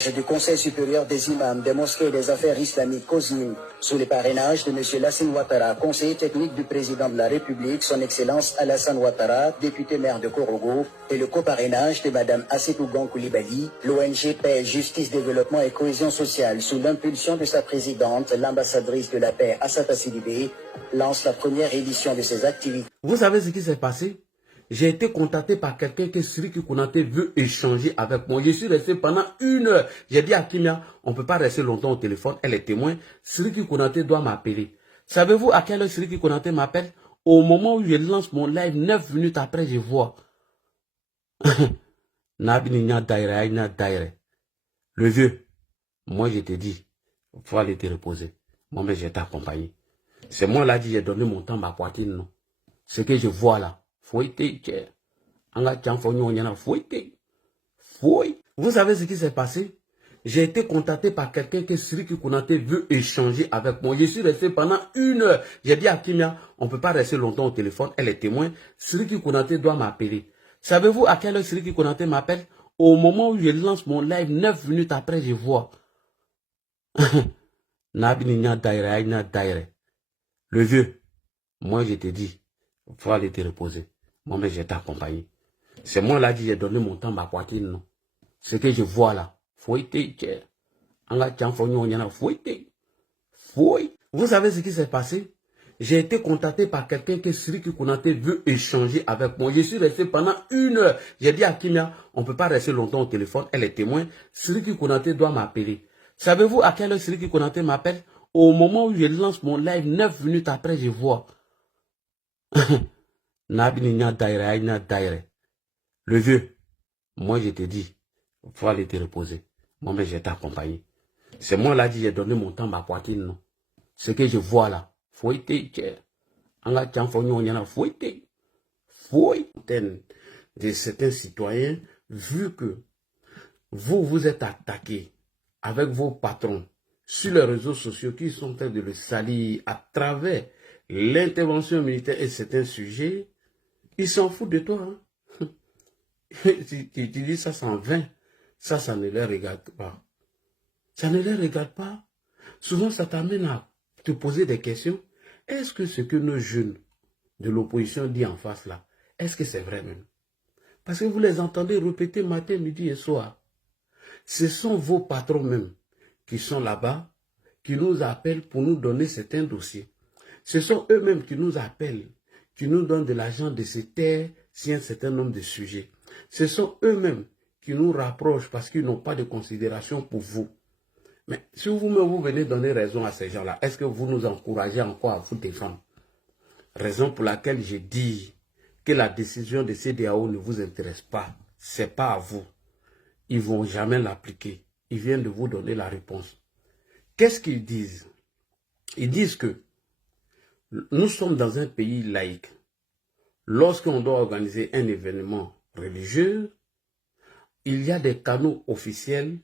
Du Conseil supérieur des imams des mosquées et des affaires islamiques COSMI, sous le parrainage de M. Lassine Ouattara, conseiller technique du président de la République, son Excellence Alassane Ouattara, député maire de Korogo, et le coparrainage de Mme Assetou Koulibaly, l'ONG Paix, Justice, Développement et Cohésion sociale, sous l'impulsion de sa présidente, l'ambassadrice de la paix Assata Sidibé, lance la première édition de ses activités. Vous savez ce qui s'est passé? J'ai été contacté par quelqu'un que Siriki Konaté veut échanger avec moi. Je suis resté pendant 1 heure. J'ai dit à Kimia, on ne peut pas rester longtemps au téléphone. Elle est témoin. Siriki Konaté doit m'appeler. Savez-vous à quelle heure Siriki Konaté m'appelle? Au moment où je lance mon live, 9 minutes après, je vois. Le vieux, moi je te dis, il faut aller te reposer. Moi, mais je vais t'accompagner. C'est moi là qui j'ai donné mon temps, ma poitrine, non. Ce que je vois là. Vous savez ce qui s'est passé? J'ai été contacté par quelqu'un que Siriki Konaté veut échanger avec moi. Je suis resté pendant 1 heure. J'ai dit à Kimia, on ne peut pas rester longtemps au téléphone. Elle est témoin. Siriki Konaté doit m'appeler. Savez-vous à quelle heure Siriki Konaté m'appelle? Au moment où je lance mon live, 9 minutes après, je vois. Le vieux, moi je te dis, il faut aller te reposer. Moi, mais je vais t'accompagner. C'est moi là qui j'ai donné mon temps, ma poitrine, non. Ce que je vois là, vous savez ce qui s'est passé? J'ai été contacté par quelqu'un que Siriki Konaté veut échanger avec moi. Je suis resté pendant 1 heure. J'ai dit à Kimia, on ne peut pas rester longtemps au téléphone. Elle est témoin. Siriki Konaté doit m'appeler. Savez-vous à quelle heure Siriki Konaté m'appelle? Au moment où je lance mon live, 9 minutes après, je vois. Le vieux, moi je te dis, il faut aller te reposer. Moi, mais je vais t'accompagner. C'est moi là qui j'ai donné mon temps, ma poitrine, non. Ce que je vois là, de certains citoyens, vu que vous êtes attaqués avec vos patrons sur les réseaux sociaux qui sont en train de le salir à travers l'intervention militaire et certains sujets, ils s'en foutent de toi. Hein? tu dis ça, c'est en vain. Ça ne les regarde pas. Ça ne les regarde pas. Souvent, ça t'amène à te poser des questions. Est-ce que ce que nos jeunes de l'opposition disent en face là, est-ce que c'est vrai même? Parce que vous les entendez répéter matin, midi et soir. Ce sont vos patrons même qui sont là-bas, qui nous appellent pour nous donner certains dossiers. Ce sont eux-mêmes qui nous appellent, qui nous donnent de l'argent de ces terres sur un certain nombre de sujets. Ce sont eux-mêmes qui nous rapprochent parce qu'ils n'ont pas de considération pour vous. Mais si vous venez donner raison à ces gens-là, est-ce que vous nous encouragez encore à vous défendre? Raison pour laquelle je dis que la décision de CEDEAO ne vous intéresse pas. Ce n'est pas à vous. Ils ne vont jamais l'appliquer. Ils viennent de vous donner la réponse. Qu'est-ce qu'ils disent? Ils disent que nous sommes dans un pays laïque. Lorsqu'on doit organiser un événement religieux, il y a des canaux officiels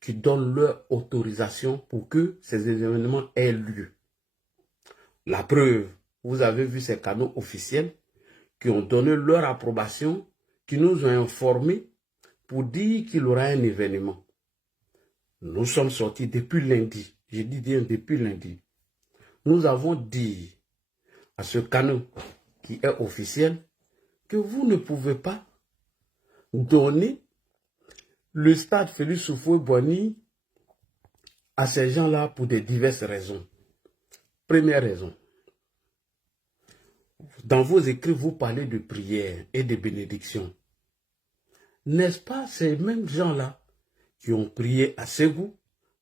qui donnent leur autorisation pour que ces événements aient lieu. La preuve, vous avez vu ces canaux officiels qui ont donné leur approbation, qui nous ont informés pour dire qu'il y aura un événement. Nous sommes sortis depuis lundi, je dis bien depuis lundi. Nous avons dit à ce canal qui est officiel que vous ne pouvez pas donner le stade Félix Houphouët-Boigny à ces gens-là pour de diverses raisons. Première raison, dans vos écrits, vous parlez de prière et de bénédiction. N'est-ce pas ces mêmes gens-là qui ont prié à Ségou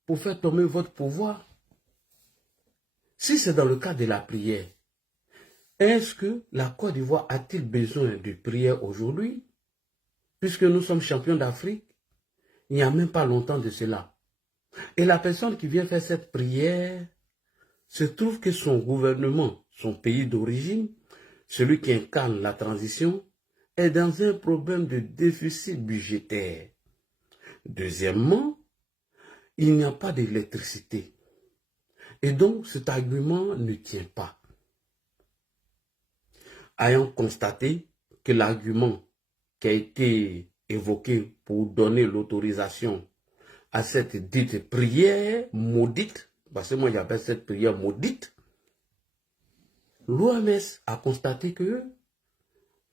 pour faire tomber votre pouvoir? Si c'est dans le cas de la prière, est-ce que la Côte d'Ivoire a-t-il besoin de prière aujourd'hui? Puisque nous sommes champions d'Afrique, il n'y a même pas longtemps de cela. Et la personne qui vient faire cette prière se trouve que son gouvernement, son pays d'origine, celui qui incarne la transition, est dans un problème de déficit budgétaire. Deuxièmement, il n'y a pas d'électricité. Et donc, cet argument ne tient pas. Ayant constaté que l'argument qui a été évoqué pour donner l'autorisation à cette dite prière maudite, parce que moi j'appelle cette prière maudite, l'OMS a constaté que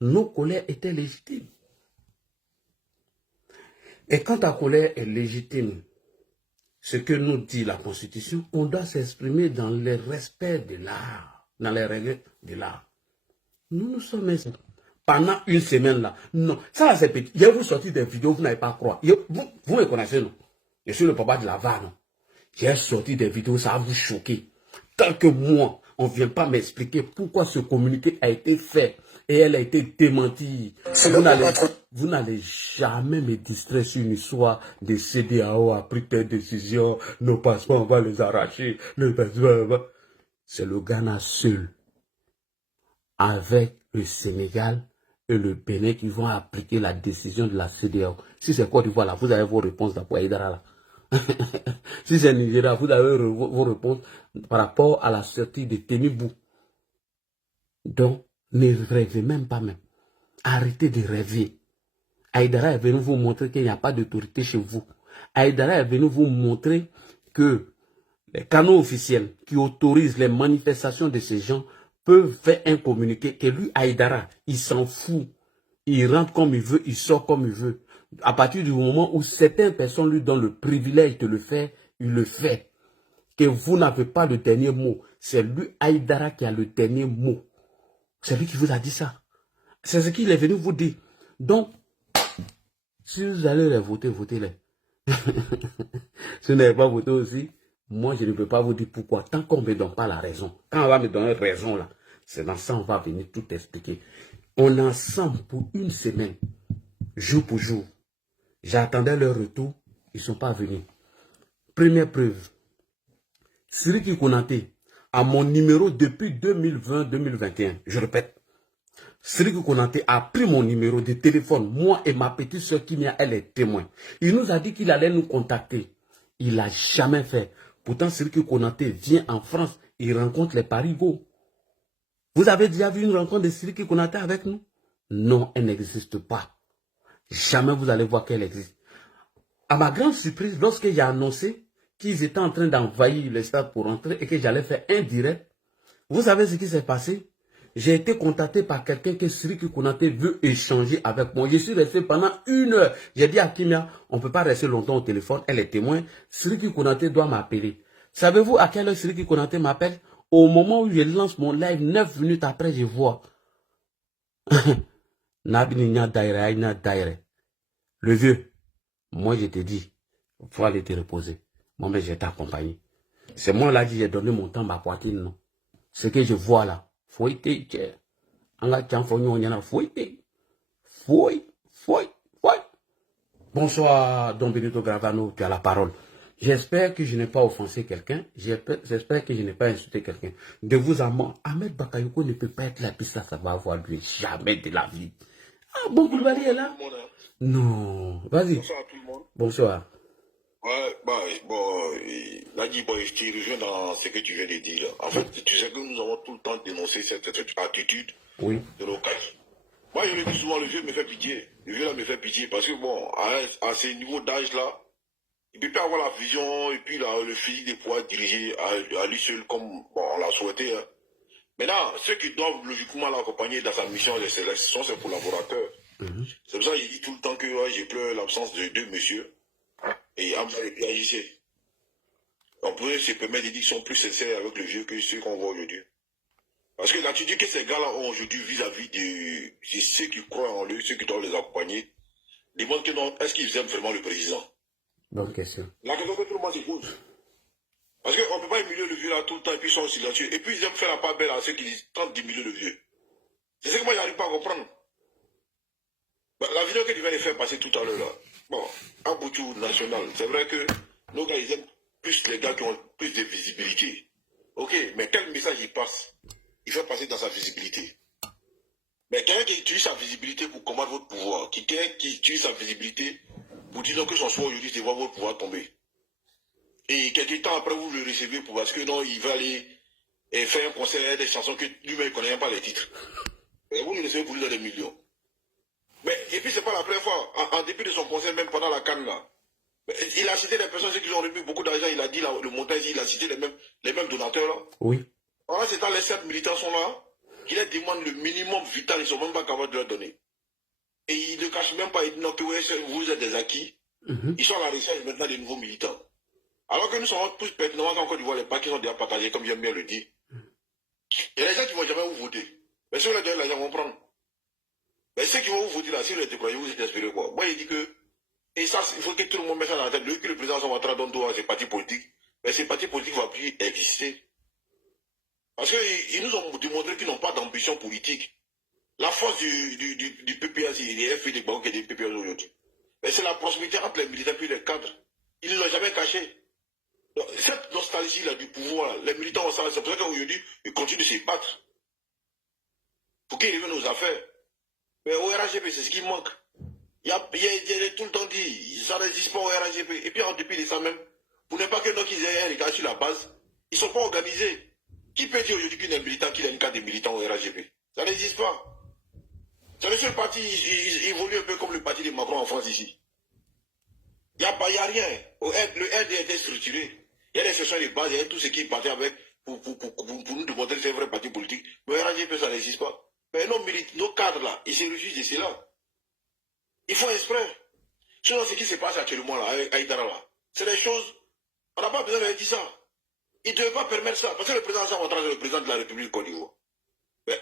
nos colères étaient légitimes. Et quand ta colère est légitime, ce que nous dit la Constitution, on doit s'exprimer dans le respect de l'art, dans les règles de l'art. Nous sommes ainsi. Pendant une semaine là, non, ça c'est petit. Je vais vous sortir des vidéos, vous n'allez pas croire. Vous me connaissez, non? Je suis le papa de la vanne. J'ai sorti des vidéos, ça va vous choquer. Tant que moi, on ne vient pas m'expliquer pourquoi ce communiqué a été fait et elle a été démentie. Vous n'allez jamais me distraire sur une histoire de CEDEAO a pris telle décision, nos passeports, on va les arracher. C'est le Ghana seul, avec le Sénégal et le Bénin qui vont appliquer la décision de la CEDEAO. Si c'est Côte d'Ivoire là, vous avez vos réponses d'après Aïdara là. Si c'est Nigeria, vous avez vos réponses par rapport à la sortie de Tenibou. Donc, ne rêvez même pas même. Arrêtez de rêver. Aïdara est venu vous montrer qu'il n'y a pas d'autorité chez vous. Aïdara est venu vous montrer que les canaux officiels qui autorisent les manifestations de ces gens peuvent faire un communiqué que lui, Aïdara, il s'en fout. Il rentre comme il veut, il sort comme il veut. À partir du moment où certaines personnes lui donnent le privilège de le faire, il le fait. Que vous n'avez pas le dernier mot. C'est lui, Aïdara, qui a le dernier mot. C'est lui qui vous a dit ça. C'est ce qu'il est venu vous dire. Donc, si vous allez les voter, votez-les. Si vous n'avez pas voté aussi, moi je ne peux pas vous dire pourquoi. Tant qu'on ne me donne pas la raison. Quand on va me donner raison là, c'est dans ça qu'on va venir tout expliquer. On est ensemble pour une semaine, jour pour jour. J'attendais leur retour, ils ne sont pas venus. Première preuve, Siriki Konaté a mon numéro depuis 2020-2021. Je répète, Siriki Konaté a pris mon numéro de téléphone, moi et ma petite soeur Kimia, elle est témoin. Il nous a dit qu'il allait nous contacter. Il n'a jamais fait. Pourtant, Siriki Konaté vient en France, il rencontre les parigots. Vous avez déjà vu une rencontre de Siriki Konaté avec nous? Non, elle n'existe pas. Jamais vous allez voir qu'elle existe. À ma grande surprise, lorsque j'ai annoncé qu'ils étaient en train d'envahir le stade pour entrer et que j'allais faire un direct, vous savez ce qui s'est passé? J'ai été contacté par quelqu'un que Siriki Konaté veut échanger avec moi. Je suis resté pendant 1 heure. J'ai dit à Kimia, on ne peut pas rester longtemps au téléphone, elle est témoin. Siriki Konaté doit m'appeler. Savez-vous à quelle heure Siriki Konaté m'appelle? Au moment où je lance mon live, 9 minutes après, je vois. Le vieux, moi je te dis, il faut aller te reposer. Moi, mais je vais t'accompagner. C'est moi là qui j'ai donné mon temps, ma poitrine, non. Ce que je vois là, faut y aller. Bonsoir, Don Benito Gravano, tu as la parole. J'espère que je n'ai pas offensé quelqu'un. J'espère que je n'ai pas insulté quelqu'un. De vous à moi, Ahmed Bakayoko ne peut pas être la piste, ça va avoir lui. Jamais de la vie. Ah, bon, Koulibaly est là? Non. Vas-y. Bonsoir à tout le monde. Bonsoir. Ouais, bah, bon, là, je te rejoins dans ce que tu viens de dire. En fait, tu sais que nous avons tout le temps dénoncé cette attitude de l'occasion. Moi, je le dis souvent, le vieux me fait pitié. Le vieux là me fait pitié parce que bon, à ce niveau d'âge-là, il ne peut pas avoir la vision et puis le physique de pouvoir diriger à lui seul comme bon, on l'a souhaité. Hein. Maintenant, ceux qui doivent logiquement l'accompagner dans sa mission, ce sont ses collaborateurs. C'est pour ça que je dis tout le temps que ouais, j'ai pleuré l'absence de deux messieurs. Et Hamza et PAJC. On pourrait se permettre de dire qu'ils sont plus sincères avec le vieux que ceux qu'on voit aujourd'hui. Parce que l'attitude que ces gars-là ont aujourd'hui vis-à-vis de ceux qui croient en eux, ceux qui doivent les accompagner, demandent que non, est-ce qu'ils aiment vraiment le président? Bonne question. La question que tout le monde se pose. Parce qu'on ne peut pas humilier le vieux là tout le temps et puis ils sont silencieux. Et puis ils aiment faire la part belle à ceux qui tentent d'humilier le vieux. C'est ce que moi j'arrive pas à comprendre. Bah, la vidéo que tu viens de faire passer tout à l'heure là. Bon, un Boutou national, c'est vrai que nos gars, ils aiment plus les gars qui ont plus de visibilité. Ok, mais quel message il passe? Il fait passer dans sa visibilité. Mais quelqu'un qui utilise sa visibilité pour combattre votre pouvoir, quelqu'un qui utilise sa visibilité pour dire que son choix aujourd'hui, c'est voir votre pouvoir tomber. Et quelques temps après, vous le recevez parce que non, il va aller faire un concert, des chansons que lui-même ne connaît même pas les titres. Et vous le recevez pour lui donner des millions. Mais, et puis, c'est pas la première fois. En dépit de son conseil, même pendant la canne, là, Il a cité des personnes qui ont remis beaucoup d'argent, il a dit là, le montant, il a cité les mêmes donateurs là. Oui. Alors c'est quand les 7 militants sont là, qui leur demandent le minimum vital, ils ne sont même pas capables de leur donner. Et ils ne cachent même pas, ils disent non, que vous êtes des acquis. Ils sont à la recherche maintenant des nouveaux militants. Alors que nous savons tous pertinemment qu'en Côte d'Ivoire, les paquets sont déjà partagés, comme j'aime bien le dire. Il y a des gens qui ne vont jamais vous voter. Mais ceux qui là, ils vont prendre. Mais ceux qui vont vous voter là, si vous êtes découragés, vous êtes espérés quoi. Moi, il dit que, et ça, il faut que tout le monde mette ça dans la tête. Que le président Ouattara donne tout à ces partis politiques, mais ces partis politiques ne vont plus exister. Parce qu'ils nous ont démontré qu'ils n'ont pas d'ambition politique. La force du PPA, des FI, des banques et des PPA aujourd'hui. Mais c'est la proximité entre les militaires et les cadres. Ils ne l'ont jamais caché. Donc, cette nostalgie-là du pouvoir, les militants ont ça. C'est pour ça qu'aujourd'hui, ils continuent de se battre. Pour qu'ils reviennent aux affaires. Mais au RAGP, c'est ce qui manque. Il y a tout le temps dit, ça n'existe pas au RAGP. Et puis en dépit de ça même, pour ne pas que nous qu'ils aient un regard sur la base, ils ne sont pas organisés. Qui peut dire aujourd'hui qu'il y a un militant, qu'il y a une carte de militant au RAGP? Ça n'existe pas. C'est le seul parti, il évolue un peu comme le parti de Macron en France ici. Il n'y a rien. Le RD était structuré. Il y a des sessions de base, il y a tout ce qui partait avec pour nous demander que c'est un vrai parti politique. Mais le RAGP, ça n'existe pas. Mais nos cadres là, ils se refusent de cela. Ils font exprès. Sinon, ce qui se passe actuellement là, avec Aïdara là, c'est des choses, on n'a pas besoin de dire ça. Il ne devait pas permettre ça. Parce que le président Ouattara, c'est le président de la République Côte d'Ivoire.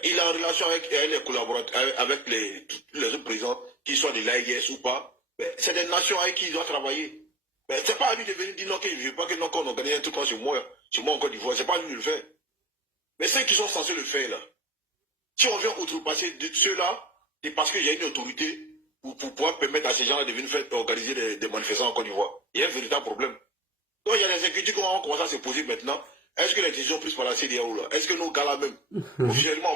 Il est en relation avec les collaborateurs, avec les autres présidents, qu'ils soient de l'AIS ou pas. C'est des nations avec qui il doit travailler. Mais c'est pas à lui de venir dire non, qu'il ne veut pas qu'on organise un truc sur moi en Côte d'Ivoire. C'est pas à lui de le faire. Mais ceux qui sont censés le faire là, si on vient outrepasser ceux-là, c'est parce qu'il y a une autorité pour pouvoir permettre à ces gens-là de venir organiser des manifestations en Côte d'Ivoire. Il y a un véritable problème. Donc il y a des inquiétudes qui vont commencer à se poser maintenant. Est-ce que les décisions prises par la CEDEAO là, est-ce que nos gars-là même, officiellement,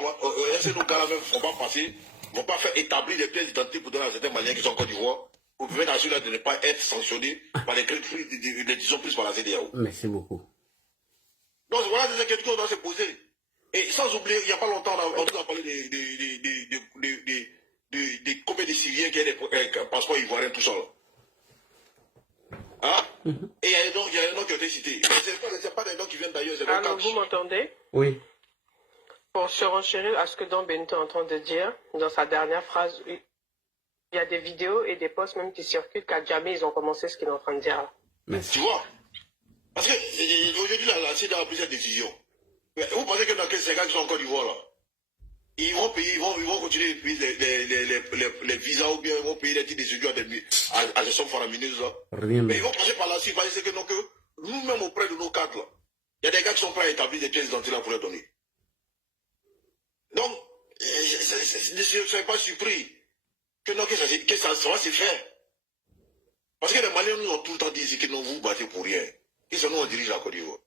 est-ce que nos gars-là même vont pas passer, vont pas faire établir des pièces d'identité pour donner à certains Maliens qui sont en Côte d'Ivoire, pour permettre à ceux-là de ne pas être sanctionnés par les décisions prises par la CEDEAO? Merci beaucoup. Donc voilà des inquiétudes qu'on doit se poser. Et sans oublier, il n'y a pas longtemps, on nous a parlé des combien de Syriens qui ont des passeports ivoiriens, tout ça là. Hein? Et il y a des noms qui ont été cités. Ce n'est pas des noms qui viennent d'ailleurs. Alors, vous m'entendez? Oui. Pour se renchérir à ce que Don Benito est en train de dire, dans sa dernière phrase, il y a des vidéos et des posts même qui circulent qu'à jamais ils ont commencé ce qu'il est en train de dire là. Tu vois? Parce que aujourd'hui, la CEDEAO a pris cette décision. Mais vous pensez que dans ces gars qui sont en Côte d'Ivoire là, ils vont payer, ils vont continuer de payer les visas ou bien ils vont payer les titres de séjour à des sommes faramineuses là. Rien. Mais ils vont passer par là, s'ils pensent que non, que nous-mêmes auprès de nos cadres là, il y a des gars qui sont prêts à établir des pièces d'identité là pour leur donner. Donc, je ne suis pas surpris que ça va se faire. Parce que les Maliens nous ont tout le temps dit que non, vous vous battez pour rien. Que c'est nous on dirige la Côte d'Ivoire.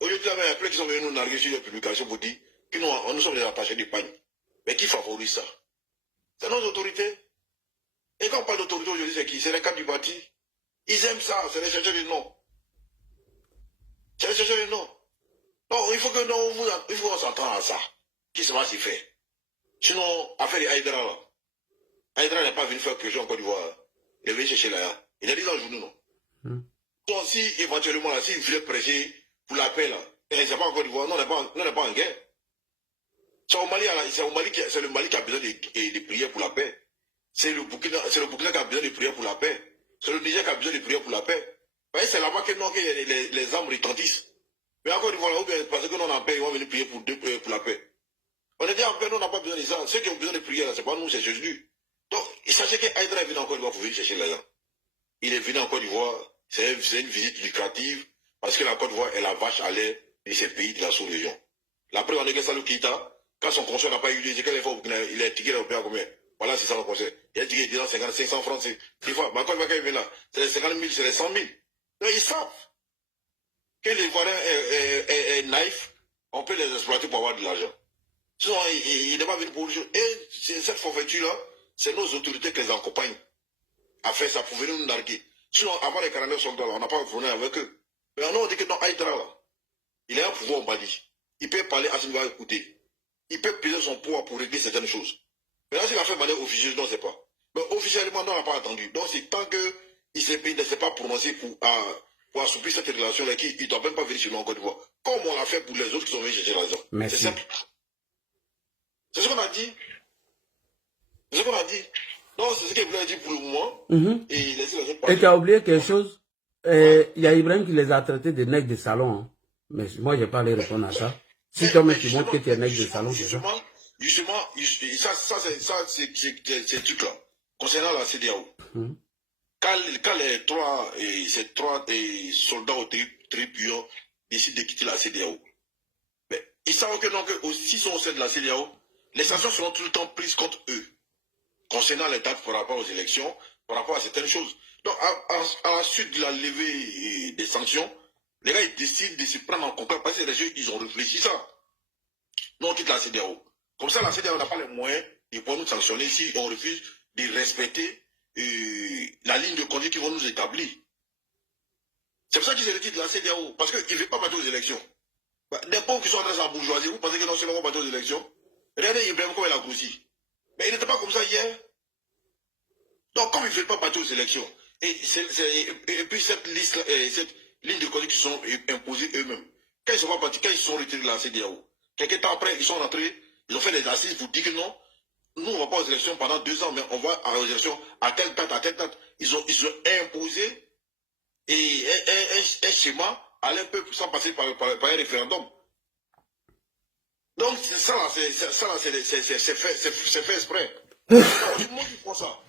Aujourd'hui, il y a plein qui sont venus nous narguer sur les publications pour dire que nous sommes des attachés de pagne. Mais qui favorise ça? C'est nos autorités. Et quand on parle d'autorité aujourd'hui, c'est qui? C'est les cadres du parti. Ils aiment ça, c'est les chercheurs de noms. C'est les chercheurs de noms. Donc, il faut qu'on s'entende à ça. Qui se va s'y faire? Sinon, affaire de Aïdara là. Aïdara n'est pas venu faire pression en Côte d'Ivoire. Il est venu chercher là. Il a dit dans le journaux, non? Donc, si éventuellement, là, s'il voulait prêcher pour la paix là, c'est pas en Côte d'Ivoire, non, on n'est pas en guerre. C'est le Mali qui a besoin de prières pour la paix. C'est le Burkina qui a besoin de prières pour la paix. C'est le Niger qui a besoin de prières pour la paix. Vous voyez, c'est là-bas que les armes retentissent. Mais encore une fois, parce que nous on en paix, ils vont venir prier pour la paix. On est dit en paix, nous on n'a pas besoin de ça. Ceux qui ont besoin de prières, c'est pas nous, c'est Jésus. Donc, sachez qu'Aïdara est venu en Côte d'Ivoire pour venir chercher l'argent. Il est venu en Côte d'Ivoire, c'est une visite lucrative, parce que la Côte d'Ivoire est la vache à lait de ces pays de la sous-région. La preuve en est que Salou Keïta, quand son conseil n'a pas eu lieu, c'est qu'il a ticket européen combien? Voilà, c'est ça le conseil. Il a ticket disant 500 francs, c'est fois. Mais quand il vient là, c'est les 50 000, c'est les 100 000. Donc ils savent que les Ivoiriens est naïf, on peut les exploiter pour avoir de l'argent. Sinon, il n'est pas venu pour le jeu. Et cette forfaiture-là, c'est nos autorités qui les accompagnent à faire ça pour venir nous narguer. Sinon, avant les 49 soldats, on n'a pas tourné avec eux. Mais on dit que non, Aïdara, là, il a un pouvoir au Mali. Il peut parler à ce niveau écouter. Il peut peser son poids pour régler certaines choses. Mais là, s'il a fait de manière officieuse, non, c'est pas. Mais officiellement, non, on n'a pas attendu. Donc, c'est tant qu'il il ne s'est pas prononcé pour assouplir cette relation-là, il ne doit même pas venir chez nous en Côte d'Ivoire. Comme on l'a fait pour les autres qui sont venus chercher l'argent. C'est simple. C'est ce qu'on a dit. C'est ce qu'on a dit. Non, c'est ce qu'il voulait dire pour le moment. Et tu as oublié quelque chose. Il y a Ibrahim qui les a traités de nègres de salon. Hein. Mais moi, je n'ai pas les répondre à ça. Si toi-même tu montres que tu es nègre de salon, c'est ça. Justement, ça c'est truc-là. Concernant la CEDEAO. Quand ces trois soldats au tribunal décident de quitter la CEDEAO, ils savent que donc, s'ils sont au sein de la CEDEAO, les sanctions seront tout le temps prises contre eux. Concernant les dates par rapport aux élections, par rapport à certaines choses. Donc, à la suite de la levée des sanctions, les gars, ils décident de se prendre en compte parce que les gens, ils ont réfléchi ça. Nous, on quitte la CEDEAO. Comme ça, la CEDEAO n'a pas les moyens de pouvoir nous sanctionner si on refuse de respecter la ligne de conduite qu'ils vont nous établir. C'est pour ça qu'ils se retirent de la CEDEAO, parce qu'ils ne veulent pas battre aux élections. Des pauvres qui sont en train de la bourgeoisie, vous pensez que non seulement vont battre aux élections? Regardez Ibrahim comme il a grossi. Mais il n'était pas comme ça hier. Donc, comme ils ne veulent pas battre aux élections, et puis cette ligne de conduite qui sont imposées eux-mêmes, quand ils sont pas partis, quand ils sont retirés de la CEDEAO, quelques temps après, ils sont rentrés, ils ont fait des assises pour dire que non, nous, on ne va pas aux élections pendant 2 ans, mais on va aux élections à telle date, à telle date. Ils ont imposé un schéma à leur peuple sans passer par un référendum. Donc, ça là, c'est fait exprès. Moi, je pense ça.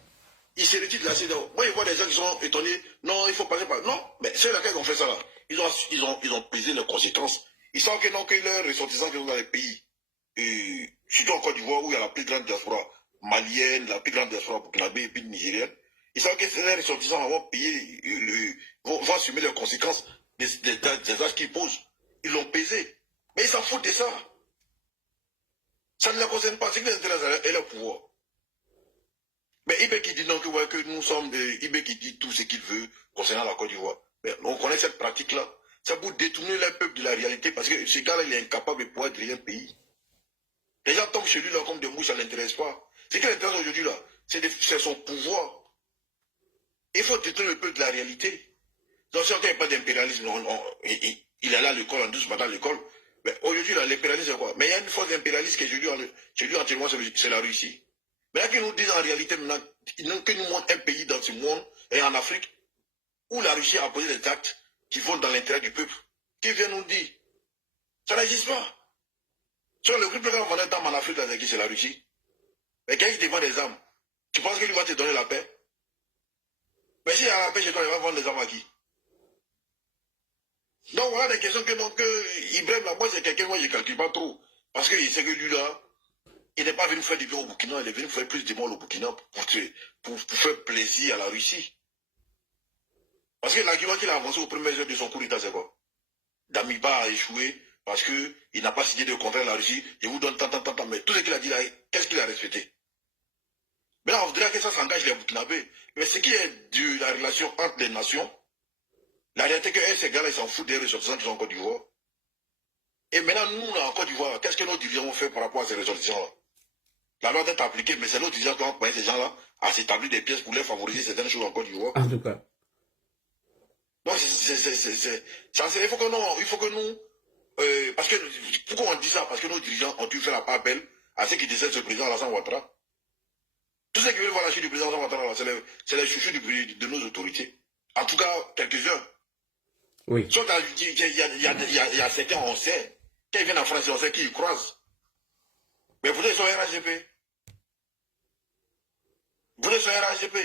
Ils se retirent de la CEDEAO. Moi, je vois des gens qui sont étonnés. Non, il faut passer par... Non, mais c'est laquelle ont fait ça là. Ils ont pesé les conséquences. Ils savent que non, que leurs ressortissants qui sont dans les pays, surtout en Côte d'Ivoire, où il y a la plus grande diaspora malienne, la plus grande diaspora burkinabé et puis nigérienne, ils savent que les ressortissants vont payer, vont assumer les conséquences des actes qu'ils posent. Ils l'ont pesé. Mais ils s'en foutent de ça. Ça ne les concerne pas. C'est que les intérêts et leur pouvoir. Mais Ibé qui dit donc que nous sommes Ibé qui dit tout ce qu'il veut concernant la Côte d'Ivoire. Mais on connaît cette pratique-là. C'est pour détourner le peuple de la réalité parce que ce gars-là, il est incapable de pouvoir diriger un pays. Les gens tombent chez lui là comme des mouches, ça ne l'intéresse pas. Ce qui l'intéresse aujourd'hui là, c'est son pouvoir. Il faut détourner le peuple de la réalité. Donc si on n'a pas d'impérialisme, il est là à l'école, en douce matin à l'école. Mais aujourd'hui là, l'impérialisme c'est quoi? Mais il y a une force impérialiste qui chez lui entièrement, c'est la Russie. Mais là qu'ils nous disent en réalité maintenant, qu'ils nous montrent un pays dans ce monde, et en Afrique, où la Russie a posé des actes qui vont dans l'intérêt du peuple. Qui vient nous dire? Ça n'existe pas. Sur le plus grand vendeur d'armes en Afrique, c'est la Russie. Mais quand il te vend des armes, tu penses qu'il va te donner la paix? Mais s'il y a la paix chez toi, il va vendre des armes à qui? Donc voilà des questions que Ibrahim, là, moi c'est quelqu'un, moi je ne calcule pas trop. Parce que c'est que lui là, il n'est pas venu faire du bien au Burkina, il est venu faire plus de mal au Burkina pour faire plaisir à la Russie. Parce que l'argument qu'il a avancé aux premières heures de son coup d'État, c'est quoi? Damiba a échoué parce qu'il n'a pas signé de contrat à la Russie, je vous donne tant, mais tout ce qu'il a dit là, qu'est-ce qu'il a respecté? Mais là, on dirait que ça s'engage les Burkinabés. Mais ce qui est de la relation entre les nations, la réalité est que ces gars-là, ils s'en foutent des ressortissants qui sont en Côte d'Ivoire. Et maintenant, nous, là, en Côte d'Ivoire, qu'est-ce que nos dirigeants ont fait par rapport à ces ressortissants-là? La loi doit être appliquée, mais c'est nos dirigeants qui ont accompagné ces gens-là à s'établir des pièces pour les favoriser certaines choses en Côte d'Ivoire. En tout cas. Donc, il faut que nous, parce que, pourquoi on dit ça? Parce que nos dirigeants ont dû faire la part belle à ceux qui décèdent ce président Alassane Ouattara. Tous ceux qui veulent voir la chute du président Alassane Ouattara, c'est les chouchous de nos autorités. En tout cas, quelques-uns. Oui. Sauf qu'il y a certains, on sait, quand ils viennent en France, on sait qu'ils croisent. Mais vous êtes sur RAGP. Vous êtes sur RAGP.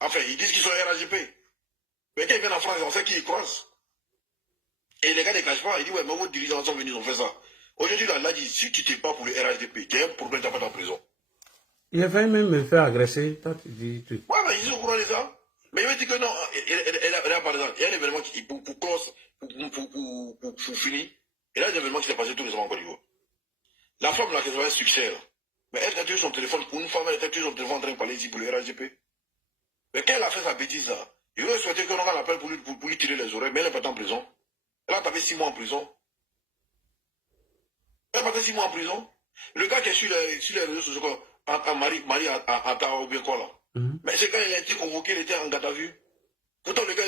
Enfin, ils disent qu'ils sont RAGP. Mais quand ils viennent en France, on sait qu'ils croisent. Et les gars ne cachent pas. Ils disent, ouais, mais vos dirigeants sont venus, ils ont fait ça. Aujourd'hui, là, il a dit, si tu t'es pas pour le RAGP, tu as un problème, tu n'as pas en prison. Il a failli même me faire agresser. Toi, tu dis tout. Ouais, mais ils sont au courant de ça. Mais il veut dire que non, là, par exemple, il y a un événement qui, pour finir, il y a un événement qui s'est passé tous les ans en Côte d'Ivoire. La femme là, qui a un succès, là. Mais elle a tué son téléphone, pour une femme, elle a tué son téléphone en train de parler ici pour le RAGP. Mais quand elle a fait sa bêtise là, il aurait souhaité qu'on l'appelle pour lui tirer les oreilles, mais elle n'est pas en prison. Elle a tapé 6 mois en prison. Elle a passé 6 mois en prison. Le gars qui est sur les réseaux sociaux, Marie Attao ou bien quoi là. Mais c'est quand il a été convoqué, il était en garde à vue. Pourtant, le gars,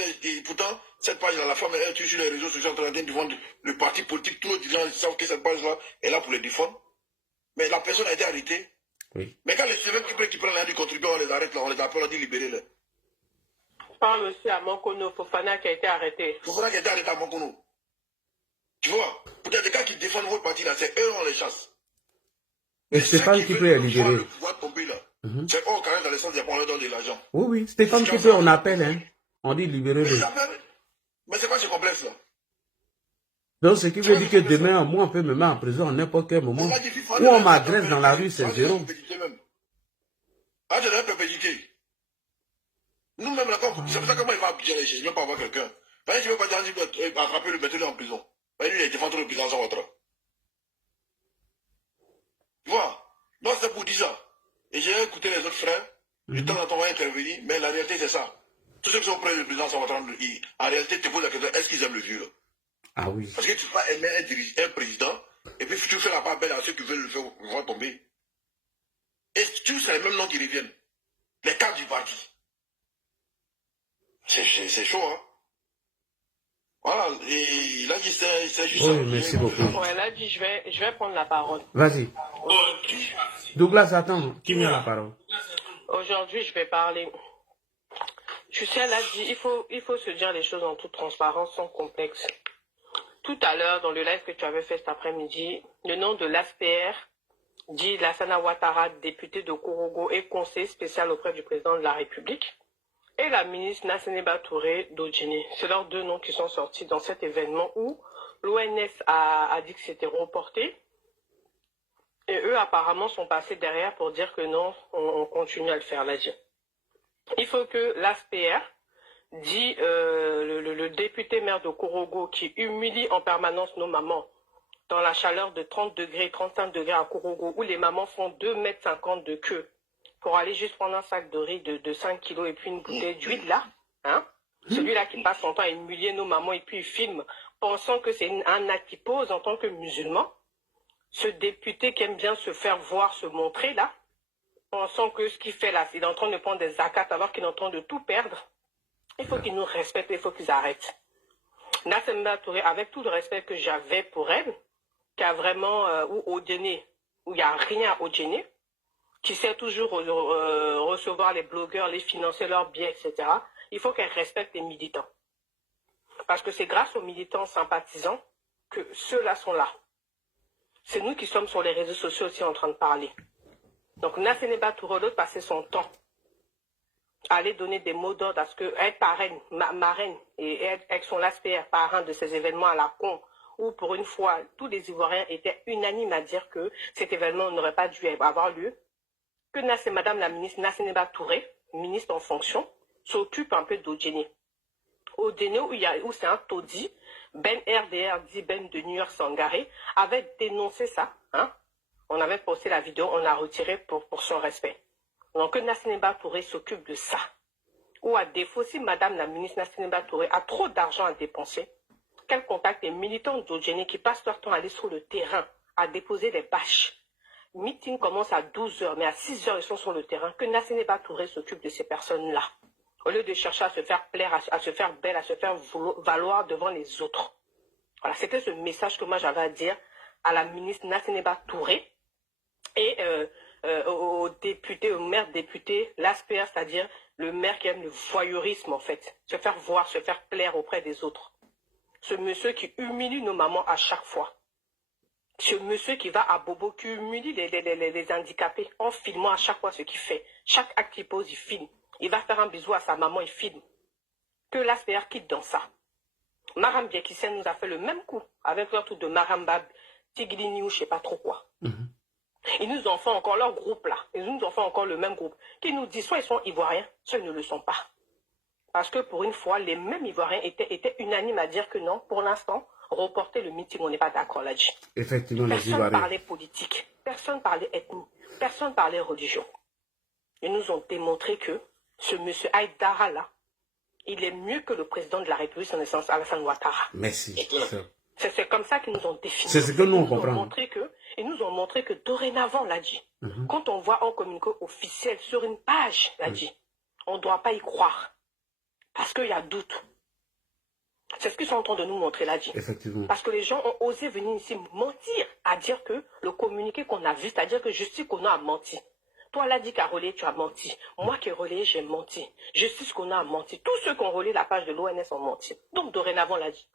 pourtant, cette page-là, la femme, elle est sur les réseaux sociaux en train de défendre le parti politique. Tous les gens savent que cette page-là est là pour les défendre. Mais la personne a été arrêtée. Oui. Mais quand les civils qui prennent l'air du contribuable, on les arrête là, on les appelle, on dit libérez-les. Parle aussi à Monkono Fofana qui a été arrêté. Fofana qui a été arrêté à Monkono. Tu vois, peut-être des gars qui défendent votre parti là, c'est eux on les chasse. Et Stéphane qui peut les libérer. Le pouvoir tomber là. C'est eux quand même dans le sens des on leur donne de l'argent. Oui, oui, Stéphane qui peut, on appelle, hein. On dit libérer-le. Mais c'est pas ce complexe là. Donc, ce qui veut dire que demain, moi, on peut me mettre en prison à n'importe quel moment. Ou on m'agresse dans la rue, c'est zéro. Ah, tu devrais perpétuer. Nous-mêmes, là, c'est pour ça que moi, il va gérer, je ne veux pas avoir quelqu'un. Je ne veux pas dire, attraper le mettre en prison. Lui, il a été défendre le président sans votre. Tu vois? Donc, c'est pour dire ça. Et j'ai écouté les autres frères. De temps en temps, on va intervenir, mais la réalité, c'est ça. Tous ceux qui sont près du président sans votre, en réalité, te posent la question, est-ce qu'ils aiment le vieux? Ah oui. Parce que tu ne peux pas aimer un président, et puis tu fais la part belle à ceux qui veulent le faire voir tomber. Et tous, c'est les mêmes noms qui reviennent. Les cadres du parti. C'est chaud, hein. Voilà, et il a dit c'est juste ça. Oui, merci beaucoup. Ouais, là, dit, je vais prendre la parole. Vas-y. Douglas, attends, qui met la parole? Aujourd'hui, je vais parler. Tu sais, là, dit, il faut se dire les choses en toute transparence, sans complexe. Tout à l'heure, dans le live que tu avais fait cet après-midi, le nom de l'ASPR dit Lassana Ouattara, député de Korogo et conseiller spécial auprès du président de la République, et la ministre Nasseneba Touré d'Odjini. C'est leurs deux noms qui sont sortis dans cet événement où l'ONS a dit que c'était reporté. Et eux, apparemment, sont passés derrière pour dire que non, on continue à le faire, là. Il faut que l'ASPR dit le député maire de Korogo qui humilie en permanence nos mamans dans la chaleur de 30 degrés, 35 degrés à Korogo, où les mamans font 2,50 m de queue pour aller juste prendre un sac de riz de 5 kilos et puis une bouteille d'huile, là. Hein? Celui-là qui passe son temps à humilier nos mamans et puis il filme, pensant que c'est un acte qui pose en tant que musulman. Ce député qui aime bien se faire voir, se montrer, là, pensant que ce qu'il fait là, il est en train de prendre des zakats alors qu'il est en train de tout perdre. Il faut qu'ils nous respectent, il faut qu'ils arrêtent. Nassemba Touré, avec tout le respect que j'avais pour elle, qui a vraiment, ou Odjene, où il n'y a rien à Odjene, qui sait toujours recevoir les blogueurs, les financer leurs biens, etc., il faut qu'elle respecte les militants. Parce que c'est grâce aux militants sympathisants que ceux-là sont là. C'est nous qui sommes sur les réseaux sociaux aussi en train de parler. Donc Nasseneba Touré passait son temps à aller donner des mots d'ordre à ce qu'elle parraine, marraine, et avec son l'ASPR parrain de ces événements à la con, où pour une fois, tous les Ivoiriens étaient unanimes à dire que cet événement n'aurait pas dû avoir lieu, que Madame la ministre Nasseneba Touré, ministre en fonction, s'occupe un peu d'Odjene. Odjene, où c'est un taudis, Ben RDR dit Ben de New York Sangaré, avait dénoncé ça. Hein? On avait posté la vidéo, on l'a retirée pour son respect. Donc que Nasseneba Touré s'occupe de ça. Ou à défaut, si Madame la ministre Nasseneba Touré a trop d'argent à dépenser, qu'elle contacte les militants d'Odjene qui passent leur temps à aller sur le terrain, à déposer des bâches. Le meeting commence à 12 h, mais à 6 h, ils sont sur le terrain. Que Nasseneba Touré s'occupe de ces personnes-là. Au lieu de chercher à se faire plaire, à se faire belle, à se faire valoir devant les autres. Voilà, c'était ce message que moi j'avais à dire à la ministre Nasseneba Touré et au député, au maire député, l'ASPR, c'est-à-dire le maire qui aime le voyeurisme en fait. Se faire voir, se faire plaire auprès des autres. Ce monsieur qui humilie nos mamans à chaque fois. Ce monsieur qui va à Bobo, qui humilie les handicapés en filmant à chaque fois ce qu'il fait. Chaque acte qu'il pose, il filme. Il va faire un bisou à sa maman, il filme. Que l'ASPR quitte dans ça. Maram Biekisen nous a fait le même coup avec leur truc de Marambab, Tiglini ou je sais pas trop quoi. Ils nous en font encore leur groupe là. Ils nous en font encore le même groupe. Qui nous dit soit ils sont ivoiriens, soit ils ne le sont pas. Parce que pour une fois, les mêmes ivoiriens étaient unanimes à dire que non, pour l'instant, reporter le meeting, on n'est pas d'accord là-dessus. Effectivement, les Personne Ivoiriens. parlait politique, personne parlait ethnie, personne parlait religion. Ils nous ont démontré que ce monsieur Aïdara là, il est mieux que le président de la République, son excellence Alassane Ouattara. Merci. C'est comme ça qu'ils nous ont défini. C'est ce que nous on comprend. Ils nous ont montré que dorénavant, l'a dit, quand on voit un communiqué officiel sur une page, l'a dit, on ne doit pas y croire. Parce qu'il y a doute. C'est ce qu'ils sont en train de nous montrer là, dit. Effectivement. Parce que les gens ont osé venir ici mentir, à dire que le communiqué qu'on a vu, c'est-à-dire que Justice qu'on a menti. Toi, là, dit qu'à relayé, tu as menti. Moi qui ai relayé, j'ai menti. Justice qu'on a menti. Tous ceux qui ont relayé la page de l'ONS ont menti. Donc, dorénavant, là, dit.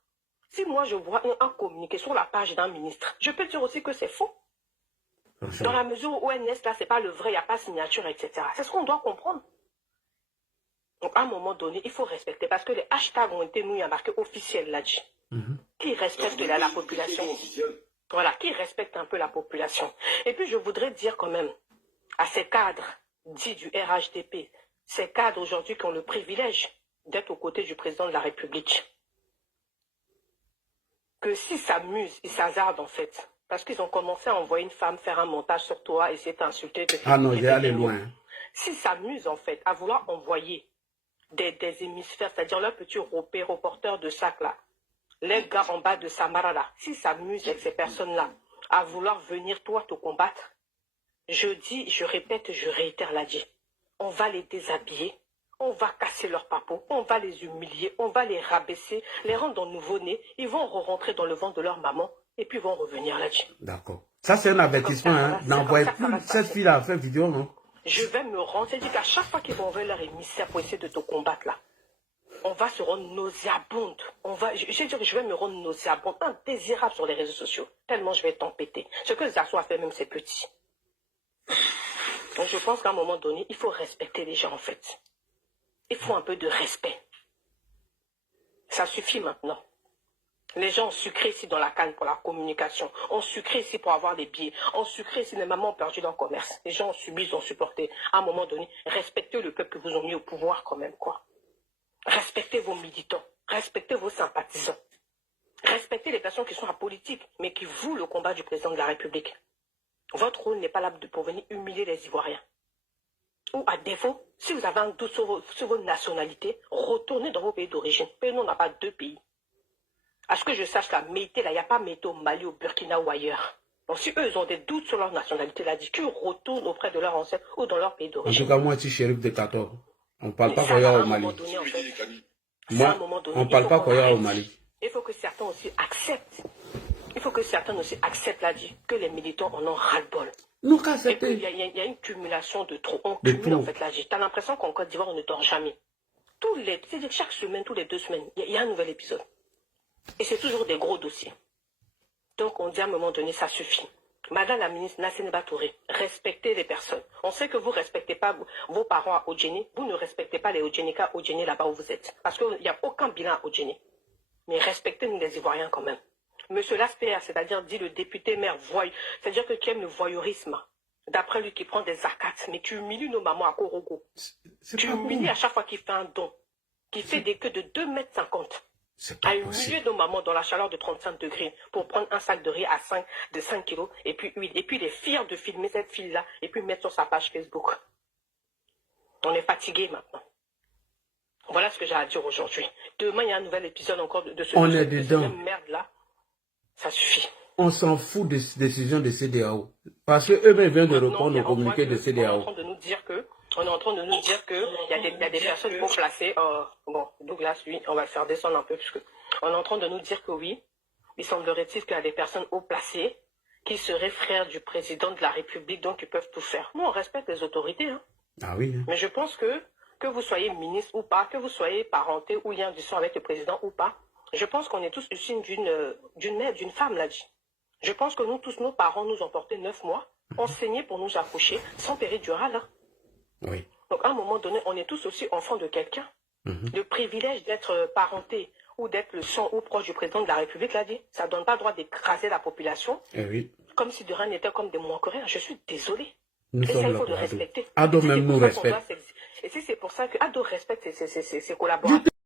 Si moi, je vois un communiqué sur la page d'un ministre, je peux dire aussi que c'est faux. Dans la mesure où ONS, là, c'est pas le vrai, il n'y a pas de signature, etc. C'est ce qu'on doit comprendre. Donc, à un moment donné, il faut respecter. Parce que les hashtags ont été mis marqués officiels, là, dit. Qui respectent la population. Voilà, qui respecte un peu la population. Et puis, je voudrais dire quand même, à ces cadres dits du RHDP, ces cadres aujourd'hui qui ont le privilège d'être aux côtés du président de la République, que s'ils s'amusent, ils s'hasardent en fait, parce qu'ils ont commencé à envoyer une femme faire un montage sur toi, essayer de t'insulter. Ah non, j'ai allé loin. S'ils s'amusent en fait à vouloir envoyer des hémisphères, c'est-à-dire leurs petits reporters de sac là, les gars en bas de Samara là, s'ils s'amusent avec ces personnes-là à vouloir venir toi te combattre, je dis, je répète, je réitère l'a dit. On va les déshabiller, on va casser leurs papos, on va les humilier, on va les rabaisser, les rendre en nouveau-nés, ils vont rentrer dans le ventre de leur maman et puis ils vont revenir là-dessus. D'accord. Ça, c'est un avertissement, hein. N'envoyez plus cette fille-là à faire vidéo, non? Je vais me rendre, c'est-à-dire qu'à chaque fois qu'ils vont envoyer leur émissaire pour essayer de te combattre là, on va se rendre nauséabonde. Je vais me rendre nauséabonde, indésirable sur les réseaux sociaux, tellement je vais t'empêter. Ce que Zasso a fait même, c'est petit. Donc je pense qu'à un moment donné, il faut respecter les gens en fait. Il faut un peu de respect. Ça suffit maintenant. Les gens ont sucré ici dans la canne pour la communication. On sucré ici pour avoir des billets. On sucré ici, les mamans ont perdu leur commerce. Les gens ont subi, ils ont supporté. À un moment donné, respectez le peuple que vous ont mis au pouvoir quand même, quoi. Respectez vos militants. Respectez vos sympathisants. Respectez les personnes qui sont apolitiques, mais qui vouent le combat du président de la République. Votre rôle n'est pas là pour venir humilier les Ivoiriens. Ou à défaut, si vous avez un doute sur vos nationalités, retournez dans vos pays d'origine. Nous, on n'a pas deux pays. À ce que je sache, la Méité, là, il n'y a pas Méité au Mali, au Burkina ou ailleurs. Donc si eux, ils ont des doutes sur leur nationalité, là, dit qu'ils retournent auprès de leurs ancêtres ou dans leur pays d'origine. En tout cas, moi, je suis shérif de 14. On ne parle pas Koya au Mali. Moi, on ne parle pas Koya au Mali. Il faut que certains aussi acceptent. Il faut que certains aussi acceptent là, dit, que les militants en ont ras-le-bol. Nous qu'à accepter. Et puis, il y a une cumulation de trop. On cumule en fait là. Tu as l'impression qu'en Côte d'Ivoire, on ne dort jamais. C'est-à-dire chaque semaine, tous les 2 semaines, il y a un nouvel épisode. Et c'est toujours des gros dossiers. Donc on dit à un moment donné, ça suffit. Madame la ministre Nassene Batouré, respectez les personnes. On sait que vous ne respectez pas vos parents à Odjeni. Vous ne respectez pas les Odjenika Odjeni là-bas où vous êtes. Parce qu'il n'y a aucun bilan à Odjeni. Mais respectez-nous les Ivoiriens quand même. Monsieur Lasper, c'est-à-dire dit le député maire voyou, c'est-à-dire que qui aime le voyeurisme. D'après lui qui prend des accates, mais qui humilie nos mamans à Korogo. Tu humilies à chaque fois qu'il fait un don. Qui fait des queues de 2,50 mètres. À humilier nos mamans dans la chaleur de 35 degrés pour prendre un sac de riz de 5 kilos et puis huile. Et puis il est fier de filmer cette fille-là et puis mettre sur sa page Facebook. On est fatigué maintenant. Voilà ce que j'ai à dire aujourd'hui. Demain, il y a un nouvel épisode encore de ce même merde-là. Ça suffit. On s'en fout des décisions de CEDEAO. Parce qu'eux-mêmes viennent de reprendre le communiqué de CEDEAO. On est en train de nous dire qu'il y a des personnes pour placer. Bon, Douglas, lui, on va le faire descendre un peu. Puisque on est en train de nous dire que oui, il semblerait-il qu'il y a des personnes haut placées qui seraient frères du président de la République, donc ils peuvent tout faire. Nous, on respecte les autorités. Hein. Ah oui. Hein. Mais je pense que vous soyez ministre ou pas, que vous soyez parenté ou lien du sang avec le président ou pas, je pense qu'on est tous issus d'une femme, là dit. Je pense que nous, tous nos parents nous ont porté 9 mois, ont saigné pour nous accoucher, sans péridurale. Hein. Oui. Donc, à un moment donné, on est tous aussi enfants de quelqu'un. Le privilège d'être parenté ou d'être le sang ou proche du président de la République, l'a dit, ça ne donne pas le droit d'écraser la population. Oui. Comme si de rien n'était comme des moins coréens. Je suis désolée. Nous et ça, il faut le respecter. Ado même nous respecte. Et si c'est pour ça que Ado respecte ses collaborateurs.